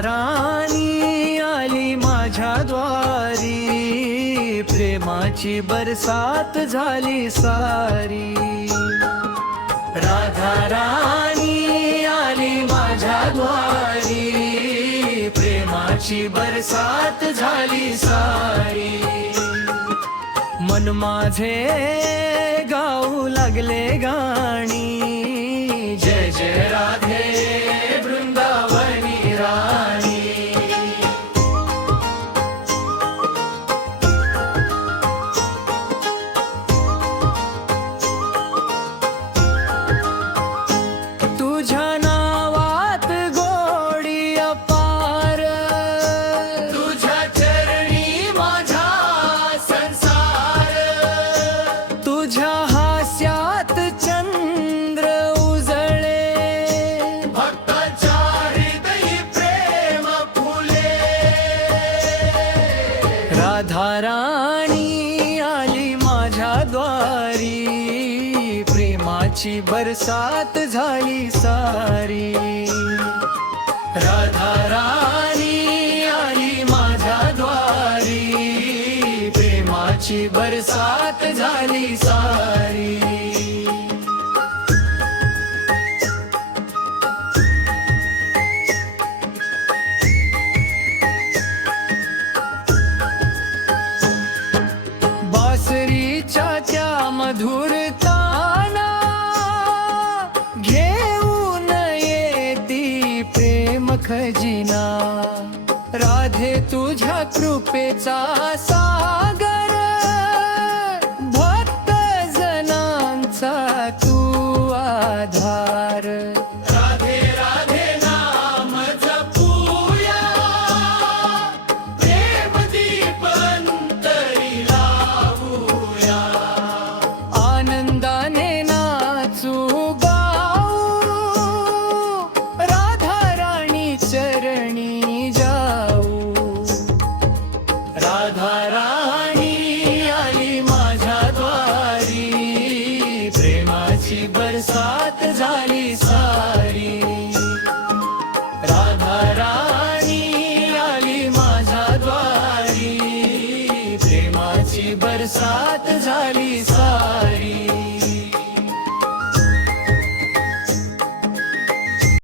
राणी आली माझ्या द्वारी, प्रेमाची बरसात झाली सारी. राधा राणी आली माझ्या द्वारी, प्रेमाची बरसात झाली सारी. मन माझे गाऊ लागले गाणी, जय जय राधे वृंदावनी राणी. तुझ्या नावात गोडी अपार, तुझ्या चरणी माझा संसार. तुझ्या हास्यात चंद्र उजळे, भक्ताच्या हृदयी प्रेम फुले. राधा राणी आली माझ्या द्वारी, प्रेमाची बरसात झाली सारी. राधा राणी आली माझ्या द्वारी, प्रेमाची बरसात झाली सारी. बासरीच्या त्या मधुर ताना, घेऊन येती प्रेम खजिना. राधे तुझ्या कृपेचा सागर, भक्त जनांचा तू आधार. राधे राधे नाम जपूया, प्रेम दीप अंतरी लावूया. आनंदाने नाचू गाऊ, राधा राणी चरणी जाऊ. राधा राणी आली माझ्या द्वारी, प्रेमाची बरसात झाली सारी. राधा राणी आली माझ्या द्वारी, प्रेमाची बरसात झाली